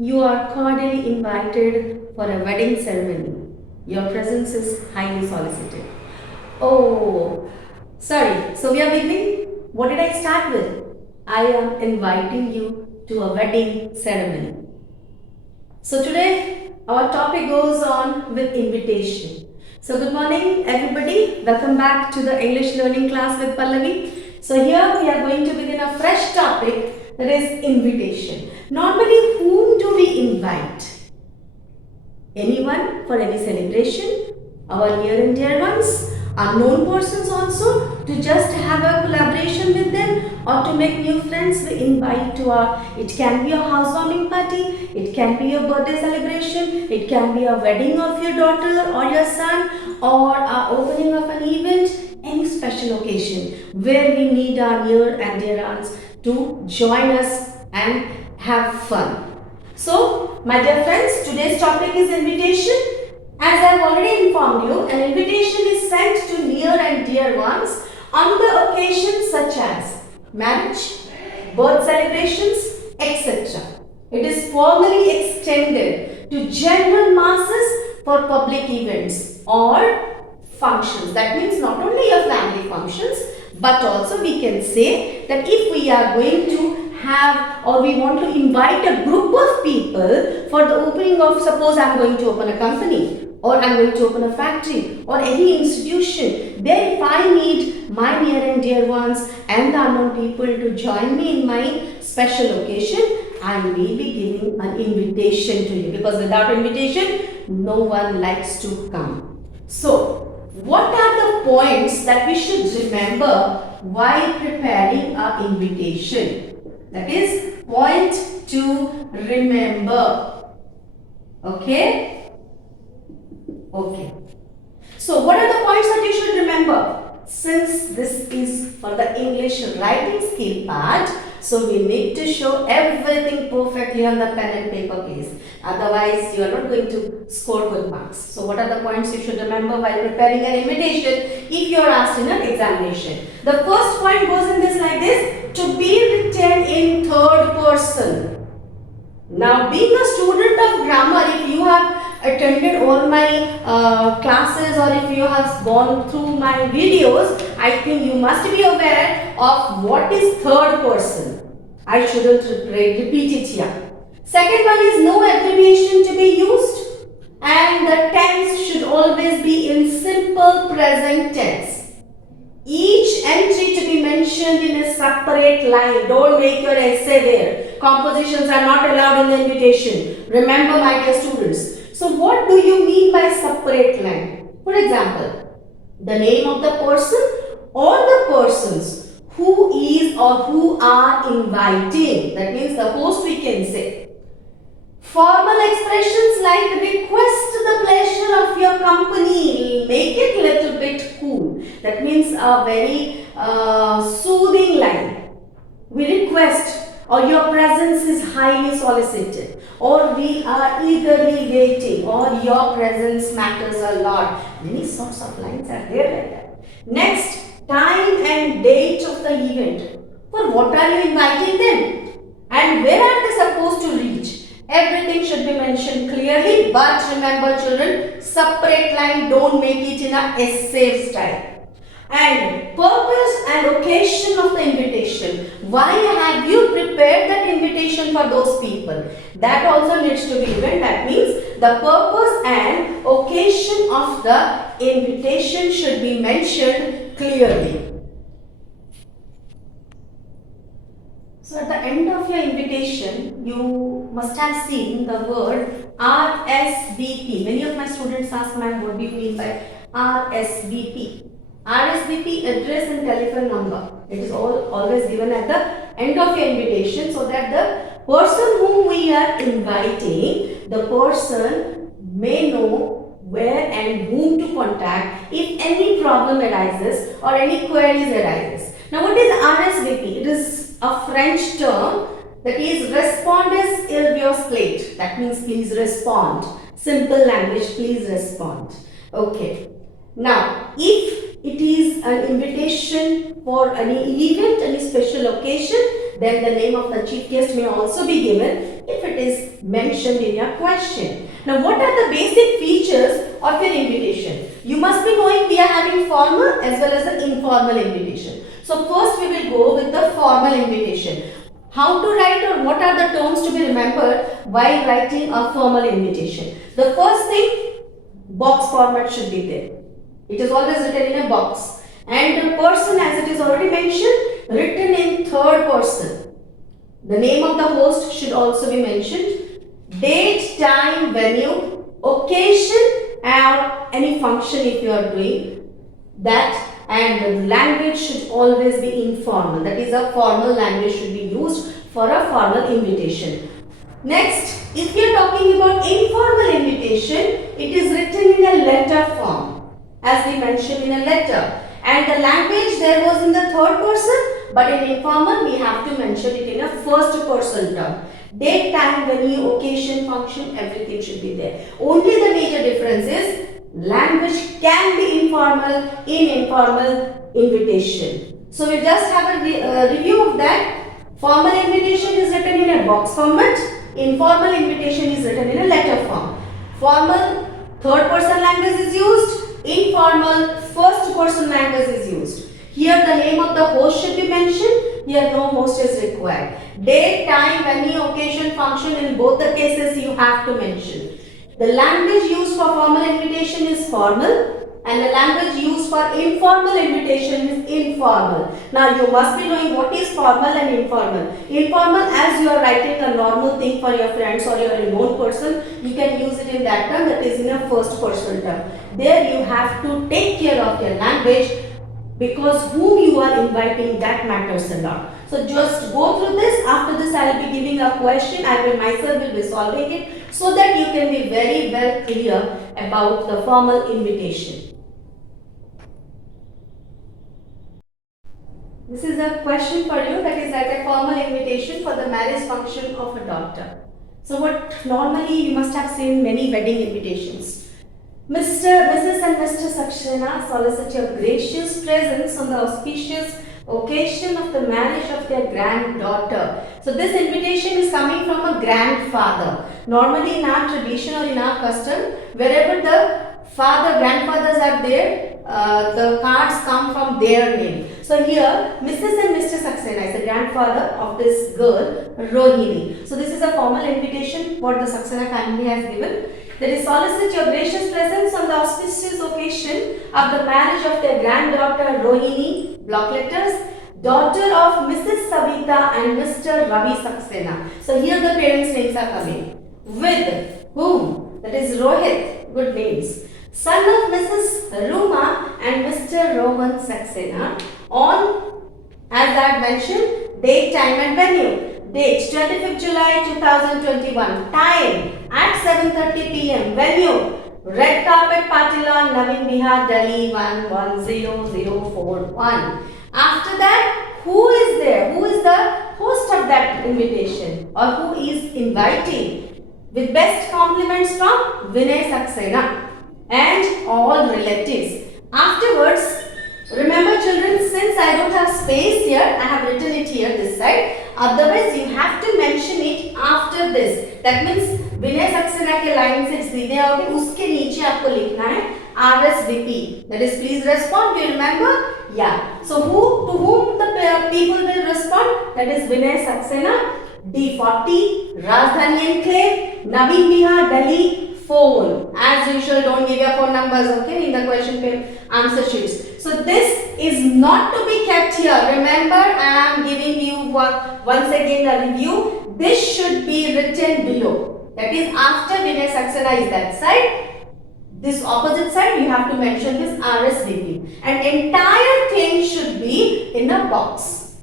You are cordially invited for a wedding ceremony. Your presence is highly solicited. Oh, sorry. So we are beginning. What did I start with? I am inviting you to a wedding ceremony. So today our topic goes on with invitation. So good morning everybody. Welcome back to the English learning class with Pallavi. So here we are going to begin a fresh topic, that is invitation. Normally whom do we invite? Anyone for any celebration, our near and dear ones, unknown persons also, to just have a collaboration with them or to make new friends. We invite to it can be a housewarming party, it can be a birthday celebration, it can be a wedding of your daughter or your son, or a opening of an event, any special occasion where we need our near and dear ones to join us and have fun. So, my dear friends, today's topic is invitation. As I have already informed you, an invitation is sent to near and dear ones on the occasions such as marriage, birth celebrations, etc. It is formally extended to general masses for public events or functions. That means not only your family functions, but also we can say that if we are going to have or we want to invite a group of people for the opening of, suppose I am going to open a company or I am going to open a factory or any institution, there if I need my near and dear ones and the unknown people to join me in my special occasion, I may be giving an invitation to you, because without invitation no one likes to come. So what are the points that we should remember while preparing our invitation? That is point to remember. Okay? Okay. So what are the points that you should remember? Since this is for the English writing skill part, so we need to show everything perfectly on the pen and paper, please. Otherwise, you are not going to score good marks. So what are the points you should remember while preparing an invitation if you are asked in an examination? The first point goes in this like this: to be written in third person. Now, being a student of grammar, if you have attended all my classes or if you have gone through my videos, I think you must be aware of what is third person. I shouldn't repeat it here. Second one is no abbreviation to be used, and the tense should always be in simple present tense. Each entry to be mentioned in a separate line. Don't make your essay there. Compositions are not allowed in the invitation. Remember, my dear students. So what do you mean by separate line? For example, the name of the person or the persons who is or who are inviting. That means the host we can say. Formal expressions like request the pleasure of your company, make it little bit cool. That means a very soothing line. We request, or your presence is highly solicited, or we are eagerly waiting, or your presence matters a lot. Many sorts of lines are there like that. Next, time and date of the event. For what are you inviting them? And where are they supposed to reach? Everything should be mentioned clearly, but remember children, separate line, don't make it in a essay style. And purpose and occasion of the invitation. Why have you prepared that invitation for those people? That also needs to be given. That means the purpose and occasion of the invitation should be mentioned clearly. So at the end of your invitation, you must have seen the word RSVP. Many of my students ask, ma'am, what do you mean by RSVP? RSVP, address and telephone number. It is always given at the end of your invitation, so that the person whom we are inviting, the person may know where and whom to contact if any problem arises or any queries arises. Now what is RSVP? It is a French term, that is respondez ilvios plate. That means please respond. Simple language, please respond. Okay. Now, if it is an invitation for any event, any special occasion, then the name of the chief guest may also be given if it is mentioned in your question. Now, what are the basic features of your invitation? You must be knowing we are having formal as well as an informal invitation. So, first we will go with the formal invitation. How to write or what are the terms to be remembered while writing a formal invitation? The first thing, box format should be there. It is always written in a box. And the person, as it is already mentioned, written in third person. The name of the host should also be mentioned. Date, time, venue, occasion, or any function if you are doing that. And the language should always be informal. That is, a formal language should be used for a formal invitation. Next, if you are talking about informal invitation, it is written in a letter form, as we mentioned in a letter. And the language there was in the third person, but in informal we have to mention it in a first person term. Date, time, venue, occasion, function, everything should be there. Only the major difference is language can be informal in informal invitation. So we just have a review of that. Formal invitation is written in a box format. Informal invitation is written in a letter form. Formal third person language is used. Informal first person language is used. Here the name of the host should be mentioned. Here no host is required. Date, time, venue, occasion, function, in both the cases you have to mention. The language used for formal invitation is formal and the language used for informal invitation is informal. Now you must be knowing what is formal and informal. Informal, as you are writing a normal thing for your friends or you are a known person, you can use it in that term, that is in a first person term. There you have to take care of your language because whom you are inviting, that matters a lot. So just go through this. After this I will be giving a question. I will myself will be solving it so that you can be very well clear about the formal invitation. This is a question for you, that is like a formal invitation for the marriage function of a daughter. So what normally you must have seen many wedding invitations. Mrs. and Mr. Saxena solicit your gracious presence on the auspicious occasion of the marriage of their granddaughter. So this invitation is coming from a grandfather. Normally in our tradition or in our custom, wherever the grandfathers are there, the cards come from their name. So here, Mrs. and Mr. Saxena is the grandfather of this girl, Rohini. So this is a formal invitation what the Saxena family has given. That is, solicit your gracious presence on the auspicious occasion of the marriage of their granddaughter Rohini, block letters, daughter of Mrs. Savita and Mr. Ravi Saxena. So here the parents' names are coming. With whom? That is Rohit, good names. Son of Mrs. Ruma and Mr. Rohan Saxena on, as I have mentioned, date, time and venue. Date 25th July 2021. Time at 7:30 p.m. Venue red carpet party lawn, Navin Bihar, Delhi 110041. After that, who is there? Who is the host of that invitation or who is inviting? With best compliments from Vinay Saxena and all relatives. Afterwards, remember children, since I don't have space here, I have written it here this side. Otherwise, you have to mention it after this. That means Vinay Saxena के line से सीधे आओगे, उसके नीचे आपको लिखना है RSVP. That is, please respond. Do you remember? Yeah. So to whom the people will respond? That is Vinay Saxena, D40, Rajdhani Enclave, Navin Bihar, Delhi. Phone. As usual, don't give your phone numbers, okay, in the question answer sheets. So this is not to be kept here. Remember, I am giving you once again a review. This should be written below. That is, after Vinay Saxena is that side. This opposite side, you have to mention this RSVP. And entire thing should be in a box.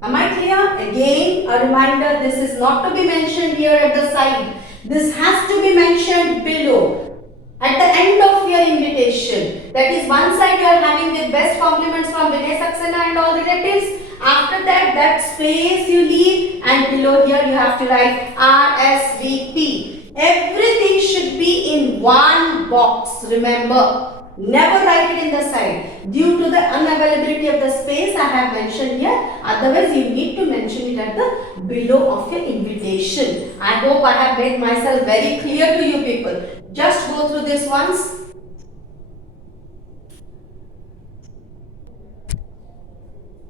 Am I clear? Again, a reminder, this is not to be mentioned here at the side. This has to be mentioned below at the end of your invitation. That is, one side you are having with best compliments from Vinay Saxena and all relatives. After that, that space you leave and below here you have to write RSVP. Everything should be in one box. Remember, never write it in the side. Due to the unavailability of the space, I I have mentioned here. Otherwise, you need to mention it at the below of your invitation. I hope I have made myself very clear to you people. Just go through this once.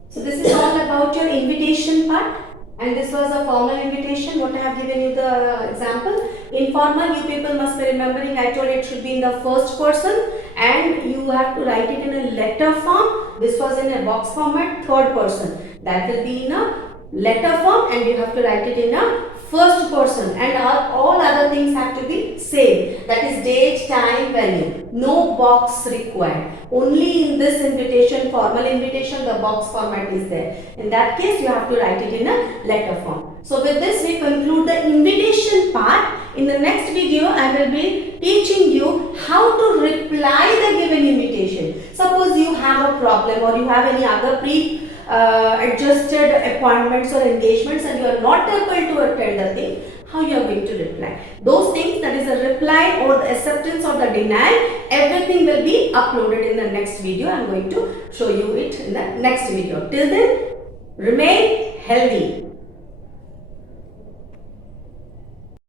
So this is all about your invitation part, and this was a formal invitation. What I have given you the example. Informal, you people must be remembering. I told it should be in the first person, and you have to write it in a letter form. This was in a box format, third person. That will be in a letter form, and you have to write it in a first person, and all other things have to be same. That is date, time, venue. No box required. Only in this invitation, formal invitation, the box format is there. In that case, you have to write it in a letter form. So with this, we conclude the invitation part. In the next video, I will be teaching you how to reply the given invitation. Suppose you have a problem or you have any other adjusted appointments or engagements and you are not able to attend the thing, how you are going to reply. Those things, that is a reply or the acceptance or the denial, everything will be uploaded in the next video. I am going to show you it in the next video. Till then, remain healthy.